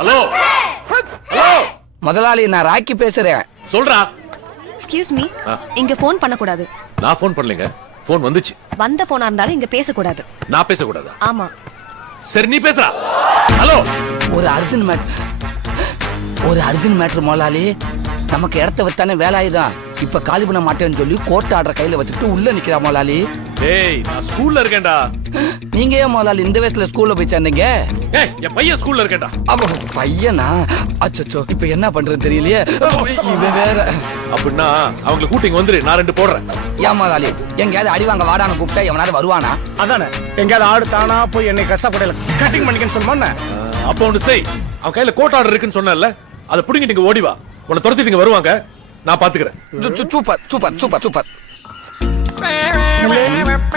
Hello hello முதலாளி நான் ராக்கி பேசுறேன். சொல்றா. எக்ஸ்கியூஸ் மீ, இங்க போன் பண்ண கூடாது. நான் போன் பண்ணலங்க, போன் வந்துச்சு. வந்த போனா இருந்தாலும் இங்க பேச கூடாது. நான் பேச கூடாதா? ஆமா. சரி நீ பேசுறா. ஹலோ. ஒரு அர்ஜென்ட் மேட்டர் முதலாளி. நமக்கு இடத்த வச்சானே வேலாயுதான். இப்ப காலி பண்ண மாட்டேன்னு சொல்லி கோர்ட் ஆர்டர் கையில வச்சுட்டு உள்ள நிக்கிறா முதலாளி. டேய் நான் ஸ்கூல்ல இருக்கேன்டா. நீங்க ஏன் முதலாளி இந்த வயசுல ஸ்கூல்ல போய் சேர்ந்தீங்க? ஏய் என் பையன் ஸ்கூல்ல இருக்கேன்டா. அப்ப பையனா? அச்சச்சோ இப்ப என்ன பண்றது தெரியலையே. இவன் வேற. அப்படின்னா அவங்கள கூட்டிங்க வந்துரு, நான் 2 போடுறேன். ஏன் முதலாளி எங்கயாவது அடி வாங்க வாடான்னு கூப்பிட்டா எவனாவது வருவானா? அதானே எங்கயாவது ஆடு தானா போய் என்னை கஷ்டப்படல கட்டிங் பண்ணிக்கன்னு சொல்லுமா? அப்ப ஒண்ணு செய், அவன் கையில கோர்ட் ஆர்டர் இருக்குன்னு சொன்னல, அதை புடிங்கிட்டு இங்க ஓடி வா. உன்னை துரத்திட்டு இங்க வருவாங்க, நான் பாத்துக்கிறேன். சூப்பர் சூப்பர் சூப்பர் சூப்பர்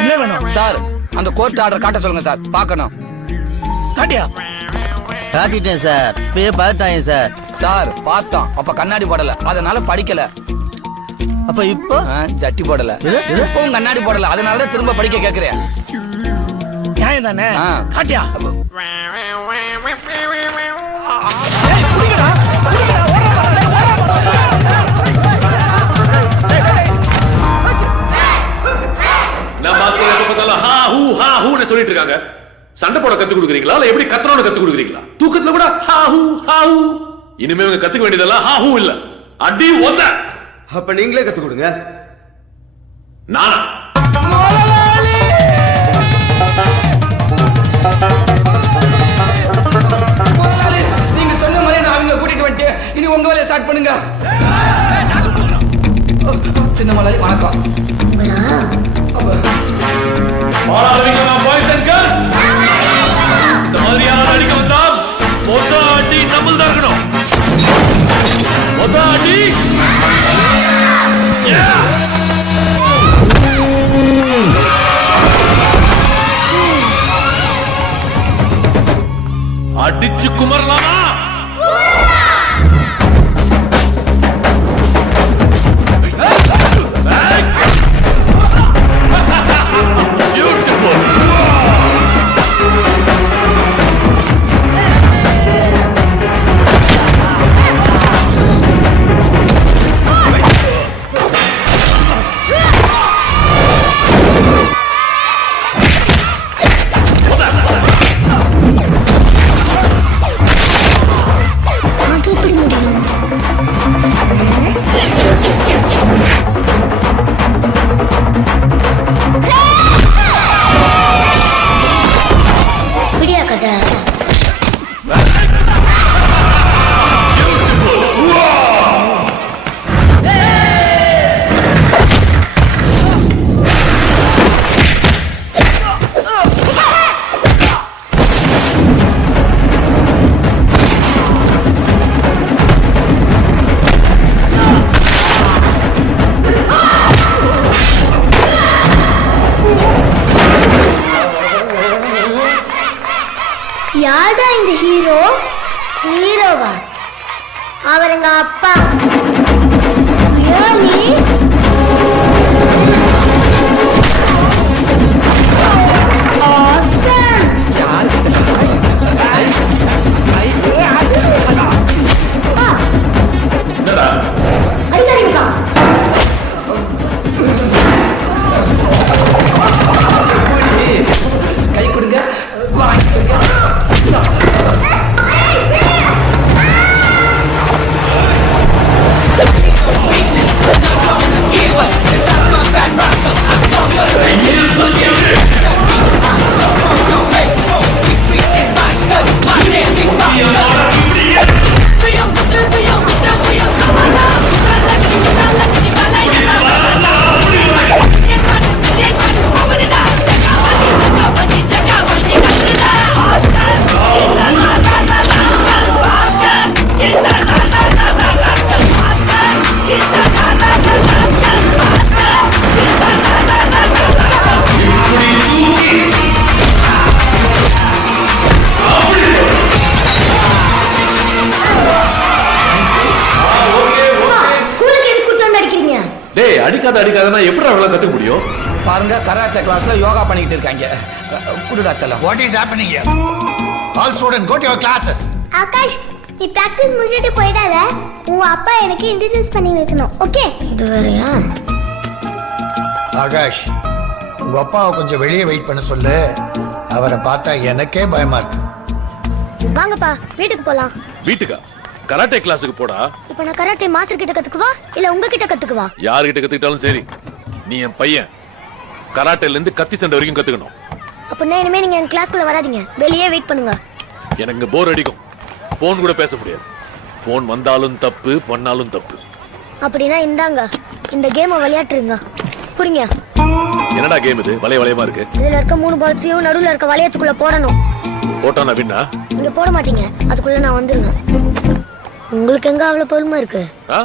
என்ன வேணும் சார்? அந்த கோர்ட் ஆர்டர் காட்ட சொல்லுங்க சார், பார்க்கணும். காட்டியா? காட்டிட்டேன் சார், இப்பயே பார்த்தாங்க சார். சார் பார்த்தோம், அப்ப கண்ணாடி போடல, அதனால படிக்கல. அப்ப இப்போ ஜட்டி போடல, இப்பவும் கண்ணாடி போடல, அதனால திரும்ப படிக்க கேக்குறேன். நியாயம் தானே? காட்டியா? சொல்லிட்டு இருக்காங்க. சண்டை போட கத்து கொடுக்குறீங்களா இல்ல எப்படி கத்தறோன்னு கத்து கொடுக்குறீங்களா? தூக்கத்துல கூட ஹா ஹூ ஹா ஹூ. இனிமே இவங்க கத்துக்க வேண்டியதெல்லாம் ஹா ஹூ இல்ல, அடி ஒத. அப்ப நீங்களே கத்து கொடுங்க. நானா? நீங்க சொன்ன மாதிரி நான் அவங்க கூட்டிட்டு வந்துட்டேன். இனி உங்க வேலையை ஸ்டார்ட் பண்ணுங்க. சின்ன மலை வணக்கம். இந்த மாதிரியான அடிக்க வந்தா மொத்த அடி நம்மள் தான் இருக்கணும். மொத்த அடி அடிச்சு குமரலாமா? யாரா இந்த ஹீரோ? ஹீரோவா? அவர் எங்க அப்பா. ரியலி? ஆசம். என்னடா? அடிக்காதீங்க. கை கொடுங்க. அடிக்காத அடிக்காதனா எப்படி அவளை கத்துக்க முடியும்? பாருங்க கராத்தே கிளாஸ்ல யோகா பண்ணிட்டு இருக்காங்க. குடுடா செல்லம். What is happening here? All students go to your classes. Akash நீ பிராக்டிஸ் முடிச்சிட்டு போயிடாத. உன் அப்பா எனக்கு இன்ட்ரடியூஸ் பண்ணி வைக்கணும். ஓகே? இது வேறயா? ஆகாஷ், உங்க அப்பாவை கொஞ்சம் வெளியே வெயிட் பண்ண சொல்லு. அவரை பார்த்தா எனக்கே பயமா இருக்கு. வாங்கப்பா வீட்டுக்கு போலாம். வீட்டுக்கா? கராட்டே கிளாஸுக்கு போடா. இப்போ நான் கராட்டே மாஸ்டர் கிட்ட கத்துக்குவா இல்ல உங்ககிட்ட கத்துக்குவா? யார்கிட்ட கத்துக்கிட்டாலும் சரி, நீ என் பையன். கராட்டேல இருந்து கத்தி சண்டை வரைக்கும் கத்துக்கணும். அப்படின்னா இனிமே நீங்க என் கிளாஸ்க்குள்ள வராதீங்க, வெளியே வெயிட் பண்ணுங்க. எனக்கு போர் அடிக்கும். போன் கூட பேச முடியாது. போன் வந்தாலும் தப்பு, பண்ணாலும் தப்பு. அப்படின்னா இந்தாங்க, இந்த கேமை விளையாட்டுருங்க. புரியுங்க? என்னடா கேம் இது? வளையமா இருக்கு. இதுல இருக்க 3 பால்ஸையும் நடுவுல இருக்க வளையத்துக்குள்ள போடணும். போட்டா நான் வின்னா? நீங்க போட மாட்டீங்க, அதுக்குள்ள நான் வந்துருவேன். உங்களுக்கு எங்க அவ்வளவு பொறுமை இருக்கு? ஆ?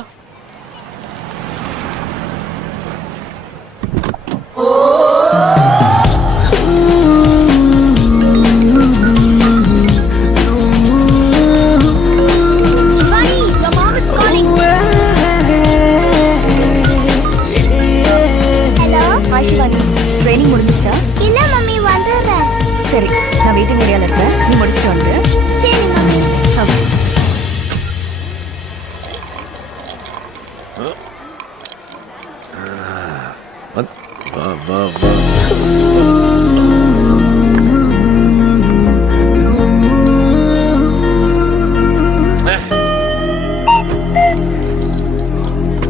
Shivani, your mom is calling. Hello? Hi Shivani, training முடிஞ்சிருச்சா? இல்ல மம்மி, வந்துடுறேன். சரி, நான் வெயிட்டிங் ஏரியால இருக்கேன், நீ முடிச்சிட்டு வந்து. சரி மம்மி. Okay. வா வா வா.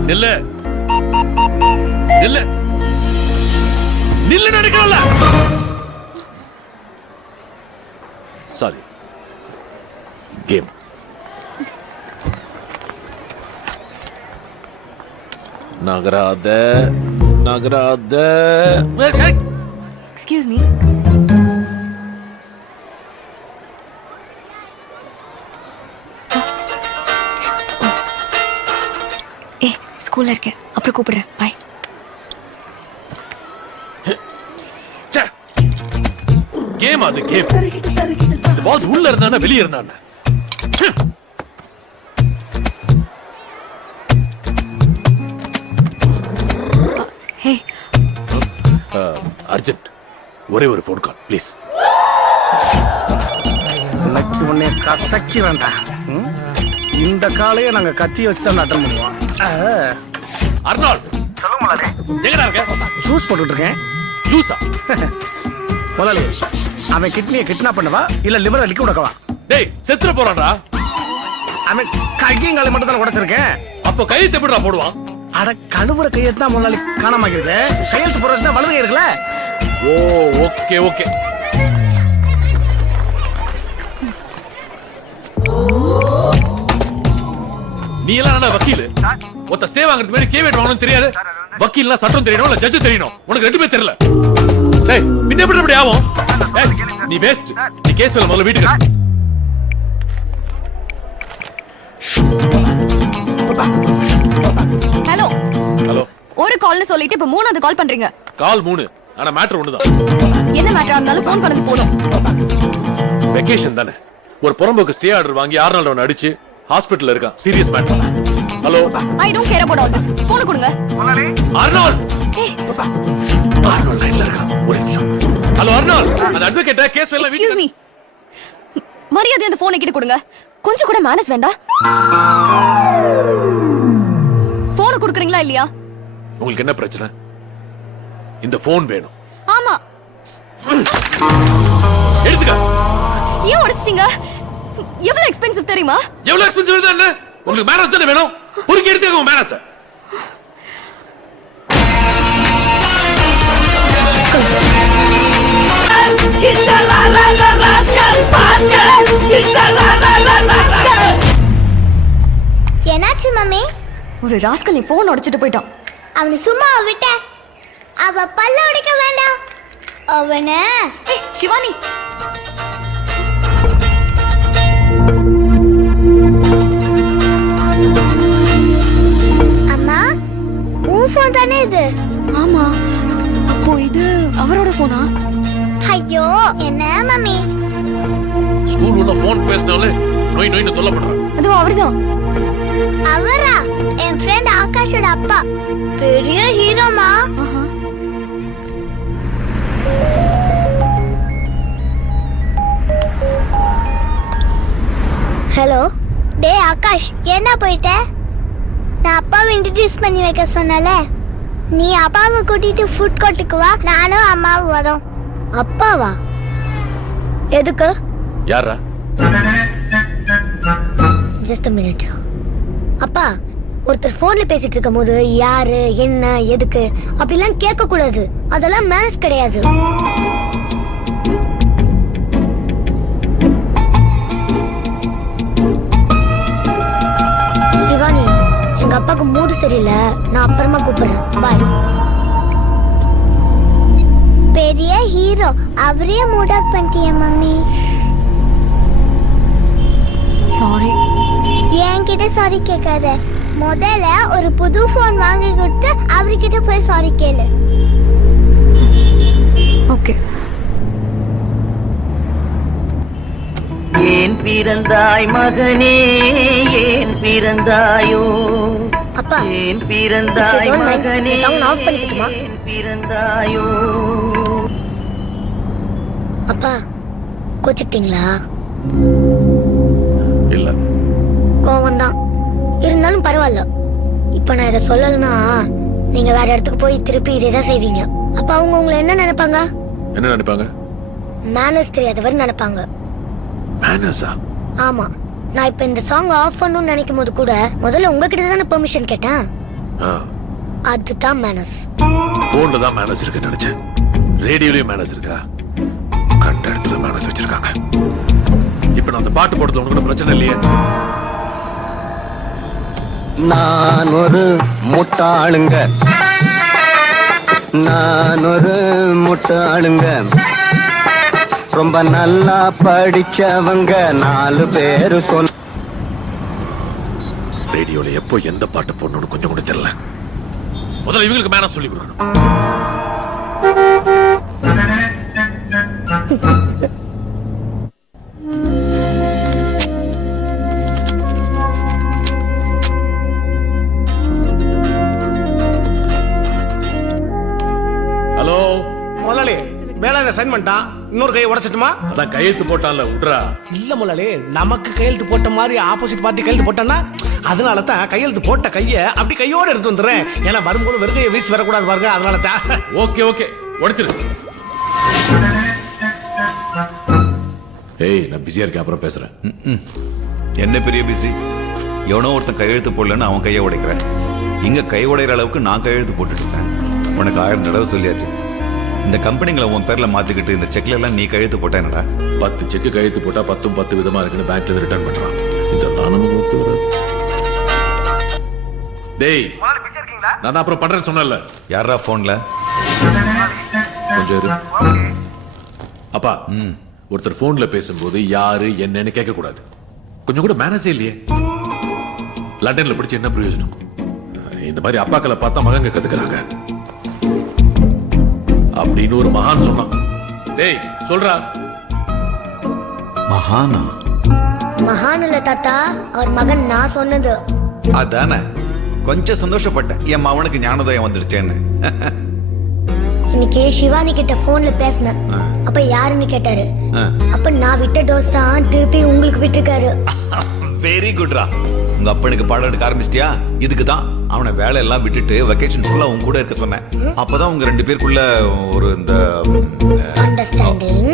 நில்லு நில்லு நில்லு, நடக்கல. Sorry, game. நகராத நகராத. Excuse me. ஏ, ஸ்கூல்ல இருக்கேன், அப்புறம் கூப்பிடுறேன். பை. கேம் அது கேம். இந்த பால் உள்ள இருந்தானே வெளியே இருந்தானே. ஹே, அர்ஜென்ட், ஒரே ஒரு ஃபோன் கால் ப்ளீஸ். உனக்கு உன்னை கசக்கி வேண்டாம். இந்த காலையே நாங்க கத்திய வச்சு தான் அட்டன் பண்ணுவோம். அர்னால்ட், எங்கடா இருக்க? ஜூஸ் போட்டுட்டு இருக்கேன். ஜூஸா? முதலாளி, அவன் கிட்னியை கிட்னாப் பண்ணவா இல்ல லிவரை லிக்க உடக்கவா? டேய், செத்துற போறான்டா. அவன் கையும் காலை மட்டும் தான் உடைச்சிருக்கேன். அப்ப கையை எப்படிடா போடுவான்? அட, கழுவுற கையத்தான் முதலாளி காணாம இருக்கு. கையெழுத்து போடுறது வலது கை இருக்குல்ல? ஓ, ஓகே ஓகே. நீ எல்லாம் வக்கீல், ஒருத்த ஸ்டே வாங்குறது மாதிரி கேவேட் வாங்கணும் தெரியாது. வக்கீல்னா சட்டம் தெரியணும் இல்ல ஜட்ஜ் தெரியணும். உனக்கு ரெண்டுமே தெரியல. டேய், பின்ன எப்படி ஆகும்? டேய், நீ வேஸ்ட். நீ கேஸ் சொல்ல முதல்ல வீட்டுக்கு. ஹலோ. ஹலோ. ஒரு கால்னு சொல்லிட்டு இப்ப 3வது கால் பண்றீங்க. கால் 3, ஆனா மேட்டர் ஒண்ணுதான். என்ன மேட்டரா இருந்தாலும் ஃபோன் பண்ணது போதும். வெக்கேஷன் தானே, ஒரு புறம்போக்கு ஸ்டே ஆர்டர் வாங்கி 6 நாள் அவனை அடிச்சு ஹாஸ்பிடல்ல இருக்கான். Serious matter. Hello. I don't care about all this. Phone கொடுங்க. அர்னால்ட். ஏய், அர்னால்ட் லைன்ல இருக்கான். ஒரு நிமிஷம். ஹலோ அர்னால்ட், அந்த அட்வொகேட் கேஸ் ஃபைல்ல எக்ஸ்கியூஸ் மீ. மரியாதை அந்த போனை கிட்ட கொடுங்க. கொஞ்சம் கூட மேனஸ் வேண்டாம். போனை கொடுக்குறீங்களா இல்லையா? உங்களுக்கு என்ன பிரச்சனை? இந்த போன் வேணும். ஆமா. எடுத்துக்க. ஏன் உடைச்சிட்டீங்க? எவ்வளவு எக்ஸ்பென்சிவ் தெரியுமா? எவ்வளவு எக்ஸ்பென்சிவ் தான் என்ன? உங்களுக்கு மேனஸ் தானே வேணும். பொறுக்கி எடுத்துக்க உங்க மேனஸ். என்னாச்சு மம்மி? ஒரு ராஸ்கல் என் போன் உடைச்சிட்டு போயிட்டான். அவனை சும்மா விட்ட. அவ பல்ல உடைக்க வேண்டாம். அவன ஏய் சிவானி, அம்மா, உன் போன் தானே இது? ஆமா. அப்போ இது அவரோட போனா? ஐயோ, என்ன மம்மி? ஸ்கூல் உள்ள போன் பேசினாலே நோய் நோய்னு தொல்லை பண்றான். அது அவர்தான். அவரா? என் ஃப்ரெண்ட் ஆகாஷோட அப்பா. பெரிய ஹீரோமா. ஹலோ, ஆகாஷ் என்ன போயிட்ட? நான் அப்பாவை இன்ட்ரடியூஸ் பண்ணி வைக்க சொன்னல. நீ அப்பாவை கூட்டிட்டு ஃபுட் கோர்ட்டுக்கு வா, நானும் அம்மாவும் வரோம். அப்பாவா? எதுக்கு? யாரா? Just a minute. அப்பா, ஒருத்தர் போன்ல பேசிட்டு இருக்கும் போது யாரு என்ன எதுக்கு அப்படிலாம் கேட்க கூடாது. அதெல்லாம் மேனஸ் கிடையாது. சிவானி, எங்க அப்பாக்கு மூடு சரியில்லை, நான் அப்புறமா கூப்பிடுறேன். பாய். பெரிய ஹீரோ அவரே மூட் அவுட் பண்ணிட்டிய மம்மி. சாரி. என்கிட்ட சாரி கேட்காத. முதல்ல ஒரு புது போன் வாங்கி கொடுத்து அவர்கிட்ட போய் சாரி கேளு. ஓகே. ஏன் பிறந்தாய் மகனே, ஏன் பிறந்தாயோ? அப்பா, ஏன் பிறந்தாய் மகனே, சாங் ஆஃப் பண்ணிக்கிட்டுமா? ஏன் பிறந்தாயோ? அப்பா, கோச்சிக்கிட்டீங்களா? இல்ல. கோவம் தான். இருந்தாலும் பரவாயில்ல. இப்ப நான் இதை சொல்லலன்னா நீங்க வேற இடத்துக்கு போய் திருப்பி இதே தான் செய்வீங்க. அப்ப அவங்க உங்களை என்ன நினைப்பாங்க? என்ன நினைப்பாங்க? மேனர்ஸ் தெரியாதவர் நினைப்பாங்க. மேனஸா? ஆமா. நான் இப்ப இந்த சாங் ஆஃப் பண்ணணும்னு நினைக்கும் போது கூட முதல்ல உங்ககிட்ட தானே பெர்மிஷன் கேட்டேன். அதுதான் மேனர்ஸ். போன்ல தான் மேனஸ் இருக்குன்னு நினைச்சேன். ரேடியோலயும் மேனஸ் இருக்கா? கண்ட இடத்துல மேனஸ் வச்சிருக்காங்க. இப்ப நான் அந்த பாட்டு போடுறது உங்களுக்கு பிரச்சனை இல்லையே? நான் ஒரு முட்டாளுங்க, நான் ஒரு முட்டாளுங்க, ரொம்ப நல்லா படிச்சவங்க 4 பேரு சொன்ன. ரேடியோல எப்போ எந்த பாட்டு போடணும்னு கொஞ்சம் கூட தெரியல. முதல்ல இவங்களுக்கு மேனஸ் சொல்லி கொடுக்கணும். ஹலோ முதலாளி, வேலை சைன் பண்ணிட்டான். இன்னொரு கையை உடைச்சிட்டுமா? அதான் கையெழுத்து போட்டான்ல, விட்றா. இல்ல முதலாளி, நமக்கு கையெழுத்து போட்ட மாதிரி ஆப்போசிட் பார்ட்டி கையெழுத்து போட்டான்னா அதனால தான் கையெழுத்து போட்ட கையை அப்படி கையோட எடுத்து வந்துடுறேன். ஏன்னா வரும்போது வெறும் கையை வீசி வரக்கூடாது பாருங்க, அதனால தான். ஓகே ஓகே, உடைச்சிரு. ஏய், நான் பிஸியா இருக்கேன், அப்புறம் பேசுறேன். என்ன பெரிய பிஸி? எவனோ ஒருத்தன் கையெழுத்து போடலன்னு அவன் கையை உடைக்கிறேன். இங்க கை உடைகிற அளவுக்கு நான் கையெழுத்து போட்டுட்டு இருக்கேன். உனக்கு 1000 தடவை சொல்லியாச்சு. இந்த கம்பெனிகளை உன் பேர்ல மாத்திக்கிட்டு இந்த செக்ல எல்லாம் நீ கையெழுத்து போட்ட என்னடா? 10 செக் கையெழுத்து போட்டா 10 விதமா இருக்குன்னு பேங்க்ல ரிட்டர்ன் பண்றான். இதெல்லாம் நமக்கு ஒத்து வராது. டேய், நான் தான் அப்புறம் பண்றேன்னு சொன்னேன்ல. யாரா போன்ல? கொஞ்சம் இரு. அப்பா, ஒருத்தர் போன்ல பேசும்போது யாரு என்னன்னு கேட்க கூடாது. கொஞ்சம் கூட மேனஸே இல்லையே. லண்டன்ல படிச்சு என்ன பிரயோஜனம்? இந்த மாதிரி அப்பாக்களை பார்த்தா மகங்க கத்துக்கிறாங்க அப்படின்னு ஒரு மகான் சொன்னான். டேய், சொல்றா. மகானா? மகான் இல்ல தாத்தா, அவர் மகன். நான் சொன்னது அதானே. கொஞ்சம் சந்தோஷப்பட்டேன் என் மகனுக்கு ஞானோதயம் வந்துடுச்சேன்னு. இன்னைக்கு சிவானி கிட்ட போன்ல பேசினேன். அப்ப யாருன்னு கேட்டாரு. அப்ப நான் விட்ட டோஸ் தான் திருப்பி உங்களுக்கு விட்டுருக்காரு. வெரி குட்ரா. உங்க அப்பனுக்கு பாடம் எடுக்க ஆரம்பிச்சிட்டியா? இதுக்கு தான் அவனை வேலை எல்லாம் விட்டுட்டு வெக்கேஷன் ஃபுல்லா உன் கூட இருக்க சொன்னேன். அப்பதான் உங்க 2 பேருக்குள்ள ஒரு இந்த அண்டர்ஸ்டாண்டிங்.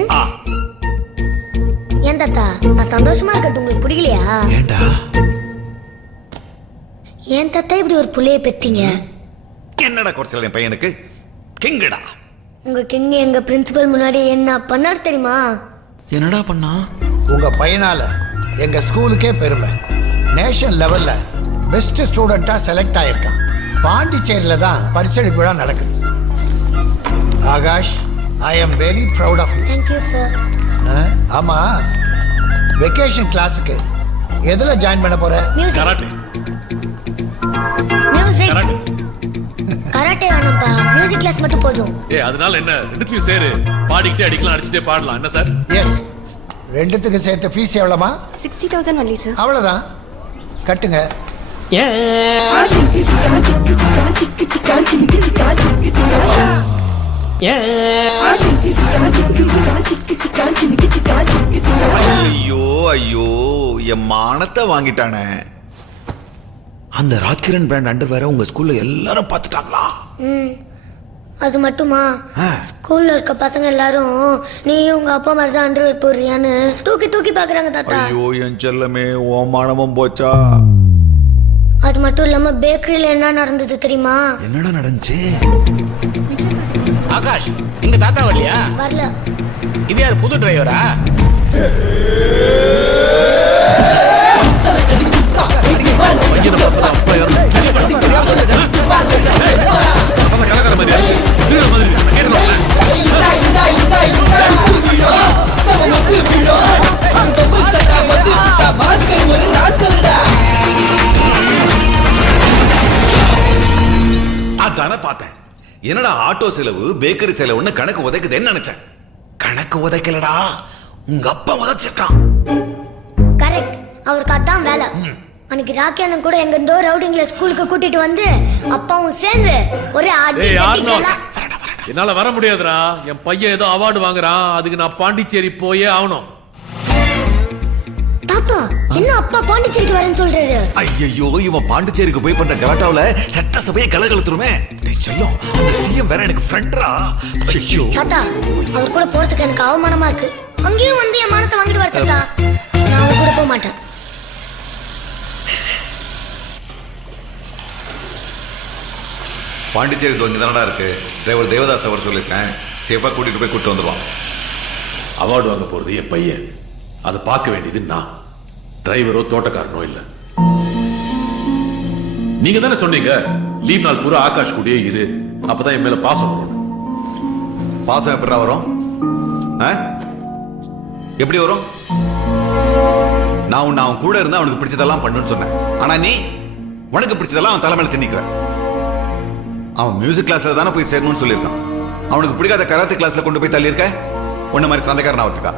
ஏன் தாத்தா, நான் சந்தோஷமா இருக்கிறது உங்களுக்கு பிடிக்கலையா? ஏண்டா? ஏன் தாத்தா இப்படி ஒரு புள்ளைய பெத்தீங்க? என்னடா குறைச்சல் என் பையனுக்கு? கிங்கடா. உங்க கிங் எங்க பிரின்சிபல் முன்னாடி என்ன பண்ணார் தெரியுமா? என்னடா பண்ணா? உங்க பையனால எங்க ஸ்கூலுக்கே பெருமை. நேஷனல் லெவல்ல பெஸ்ட் ஸ்டூடெண்டா செலக்ட் ஆயிருக்கான். பாண்டிச்சேரியில தான் பரிசளிப்பு விழா நடக்குது. Akash, I am very proud of you. Thank you sir. ஆமா, வெக்கேஷன் கிளாஸுக்கு எதுல ஜாயின் பண்ண போற? Music. Karate. Music. Karate. Karate வேணாம்ப்பா, மியூசிக் கிளாஸ் மட்டும் போதும். ஏய், அதனால என்ன? ரெண்டுத்தையும் சேரு. பாடிக்கிட்டே அடிக்கலாம், அடிச்சுட்டே பாடலாம். என்ன சார்? எஸ். ரெண்டுத்துக்கு சேர்த்து ஃபீஸ் எவ்வளவுமா? 60,000 only sir. அவ்வளவுதான், கட்டுங்க. ஐயோ ஐயோ, என் மானத்தை வாங்கிட்டானே. அந்த ராக்கிரன் பிராண்ட் அண்டர்வேரை உங்க ஸ்கூல்ல எல்லாரும் பார்த்துட்டாங்களா? அது மட்டுமா, ஸ்கூல்ல இருக்க பசங்க எல்லாரும் நீயும் உங்க அப்பா மாதிரி தான் அண்டர்வேர் போடுறியான்னு தூக்கி தூக்கி பாக்குறாங்க தாத்தா. ஐயோ என் செல்லமே, ஓ மானமும் போச்சா? அது மட்டும் இல்லாம பேக்கரியில என்ன நடந்தது தெரியுமா? என்னடா நடந்துச்சு? ஆகாஷ், எங்க தாத்தா வரலையா? வரல. இது யார், புது டிரைவரா? அதான பார்த்தேன். என்னடா ஆட்டோ செலவு பேக்கரி செலவுன்னு கணக்கு உதைக்குதுன்னு நினைச்சேன். கணக்கு உதைக்கலடா, உங்க அப்பா உதைச்சிருக்கான். கரெக்ட், அவருக்கு அதான் வேலை. அன்னைக்கு ராக்கி அண்ணன் கூட எங்க இருந்தோ ரவுடிங்ல ஸ்கூலுக்கு கூட்டிட்டு வந்து அப்பாவும் சேர்ந்து ஒரே ஆடி. என்னால வர முடியாதுடா. என் பையன் ஏதோ அவார்டு வாங்குறான், அதுக்கு நான் பாண்டிச்சேரி போயே ஆகணும். தாத்தா, என்ன அப்பா பாண்டிச்சேரிக்கு வரேன்னு சொல்றாரு? ஐயோ, இவன் பாண்டிச்சேரிக்கு போய் பண்ற கலாட்டாவுல சட்டசபையை கலகலத்துருமே. செல்லம், அந்த சிஎம் வேற எனக்கு ஃப்ரெண்ட்ரா. ஐயோ தாத்தா, அவர் கூட போறதுக்கு எனக்கு அவமானமா இருக்கு. அங்கேயும் வந்து என் மானத்தை வாங்கிட்டு வரதா? நான் அவர் கூட போக மாட்டேன். பாண்டிச்சேரி கொஞ்சம் தானடா இருக்கு. டிரைவர் தேவதாஸ் அவர் சொல்லியிருக்கேன், சேஃபா கூட்டிட்டு போய் கூட்டு வந்துருவான். அவார்டு வாங்க போறது என் பையன், அதை பார்க்க வேண்டியது நான். டிரைவரோ தோட்டக்காரனோ இல்ல. நீங்க தானே சொன்னீங்க லீவ் நாள் பூரா ஆகாஷ் கூடயே இரு, அப்பதான் என் மேல பாசம் வரும். பாசம் எப்படா வரும்? எப்படி வரும்? நான் அவன் கூட இருந்தா அவனுக்கு பிடிச்சதெல்லாம் பண்ணுன்னு சொன்னேன். ஆனா நீ உனக்கு பிடிச்சதெல்லாம் அவன் தலைமையில திணிக்கிற. அவன் மியூசிக் கிளாஸ்ல தானே போய் சேரணும்னு சொல்லியிருக்கான். அவனுக்கு பிடிக்காத கராத்தே கிளாஸ்ல கொண்டு போய் தள்ளியிருக்க. உன்ன மாதிரி சண்டைக்காரன் ஆவதுக்கா?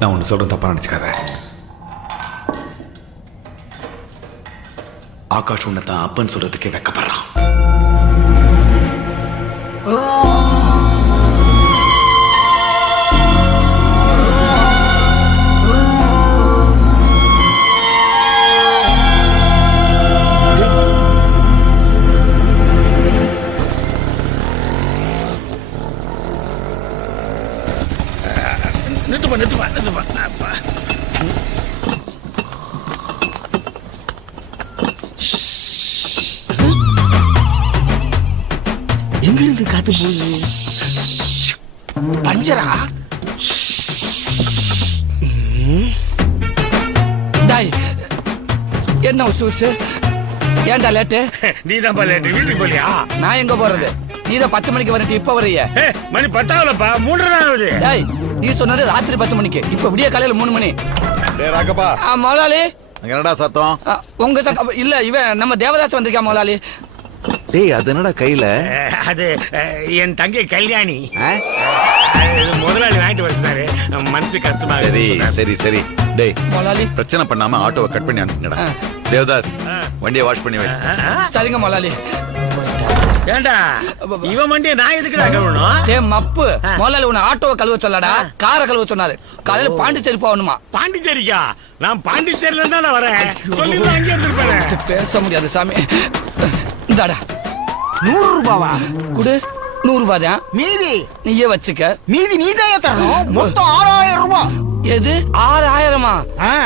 நான் ஒன்னு சொல்றேன், தப்பா நினைச்சுக்காத. ஆகாஷ் உன்னை தான் அப்பன்னு சொல்றதுக்கே வெக்கப்படுறான். எங்க இருந்து காத்து போகுது? பஞ்சரா? டாய், என்ன உசு? ஏன்டா லேட்டு? நீ தான் லேட்டு. வீட்டுக்கு போலியா? நான் எங்க போறது? நீ தான் 10 மணிக்கு வரட்டு, இப்ப வரைய மணி 10 ஆகலப்பா, 3:30 ஆகுது. டாய், நீ சொன்னது ராத்திரி 10 மணிக்கு, இப்ப விடிய காலையில 3 மணி. ராகப்பா, முதலாளி, என்னடா சத்தம்? உங்க சத்தம் இல்ல, இவன் நம்ம தேவதாஸ் வந்திருக்கா முதலாளி. டேய், அது என்னடா கையில? அது என் தங்கை கல்யாணி. முதலாளி வாங்கிட்டு வந்தாரு, மனசு கஷ்டமா. சரி சரி சரி. டேய், முதலாளி பிரச்சனை பண்ணாம ஆட்டோவை கட் பண்ணி அனுப்புங்கடா. தேவதாஸ், வண்டியை வாஷ் பண்ணி வை. சரிங்க முதலாளி. ஏண்டா இவன் வண்டியை நான் எதுக்குடா கழுவணும்? டே மப்பு, முதலாளி உன்னை ஆட்டோவை கழுவ சொல்லடா, காரை கழுவ சொன்னாரு. காலையில பாண்டிச்சேரி போகணுமா? பாண்டிச்சேரிக்கா? நான் பாண்டிச்சேரியில இருந்தா நான் வரேன். சொல்லி அங்கே இருந்திருப்பேன். பேச முடியாது சாமி. இந்தாடா 100 ரூபாவா? குடு. 100 ரூபாய் தான். மீதி நீயே வச்சுக்க. மீதி நீதான் தரணும். மொத்தம் 6000 ரூபாய். எது 6000மா?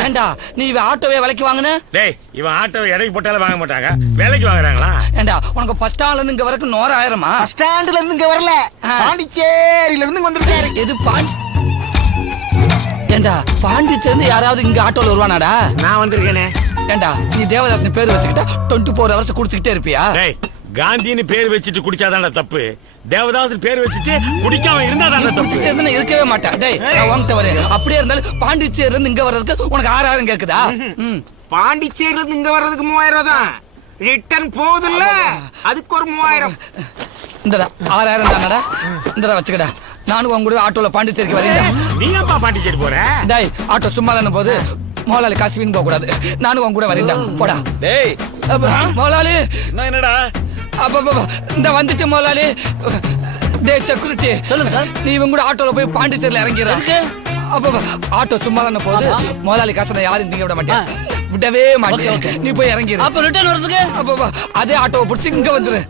ஏண்டா நீ ஆட்டோவே விலைக்கு வாங்குன? டேய், இவன் ஆட்டோ எடைக்கு போட்டாலும் வாங்க மாட்டாங்க, வேலைக்கு வாங்குறாங்களா? ஏண்டா உனக்கு பஸ் ஸ்டாண்ட்ல இருந்து இங்க வரைக்கும் 100,000மா? பஸ் ஸ்டாண்ட்ல இருந்து இங்க வரல, பாண்டிச்சேரியில இருந்து வந்திருக்காரு. எது ஏண்டா பாண்டிச்சேரி யாராவது இங்க ஆட்டோல வருவானாடா? நான் வந்திருக்கேனே. ஏண்டா நீ தேவதாஸ் பேர் வச்சுக்கிட்டா 24 ஹவர்ஸ் குடிச்சுக்கிட்டே இருப்பியா? டேய், காந்தின்னு பேர் வச்சுட்டு குடிச்சாதான்டா தப்பு. தேவதாஸ் பேர் வச்சுட்டு குடிக்காம இருந்தாதான்டா தப்பு. குடிச்சிட்டு இருக்கவே மாட்டேன். டேய், நான் வாங்கிட்டு வரேன். அப்படியே இருந்தாலும் பாண்டிச்சேரியில இருந்து இங்க வர்றதுக்கு உனக்கு 6000 கேக்குதா? பாண்டிச்சேரியில இருந்து இங்க வர்றதுக்கு 3000 தான். ரிட்டர்ன் போகுதுல்ல, அதுக்கு ஒரு 3000. இந்தடா 6000 தானடா, இந்தடா வச்சுக்கடா. நானும் உங்க கூட ஆட்டோல பாண்டிச்சேரிக்கு வரேன். நீ ஏன்பா பாண்டிச்சேரி போற? டேய், ஆட்டோ சும்மா தானே போகுது, முதலாளி காசு வீண் போக கூடாது. நானும் உங்க கூட வரேன்டா, போடா. டேய் முதலாளி, என்னடா? இந்த வந்துட்டு முதலாளி. டேய் செக்யூரிட்டி, சொல்லுங்க சார். நீ இவங்க கூட ஆட்டோல போய் பாண்டிச்சேரியில இறங்கிடுற. அப்ப ஆட்டோ சும்மா தானே போகுது. முதலாளி காசை நான் யாரும் திங்க விட மாட்டேன், விடவே மாட்டேன். நீ போய் இறங்கிடு. அப்ப ரிட்டர்ன் வரதுக்கு அப்ப அதே ஆட்டோவை பிடிச்சி இங்க வந்துரு.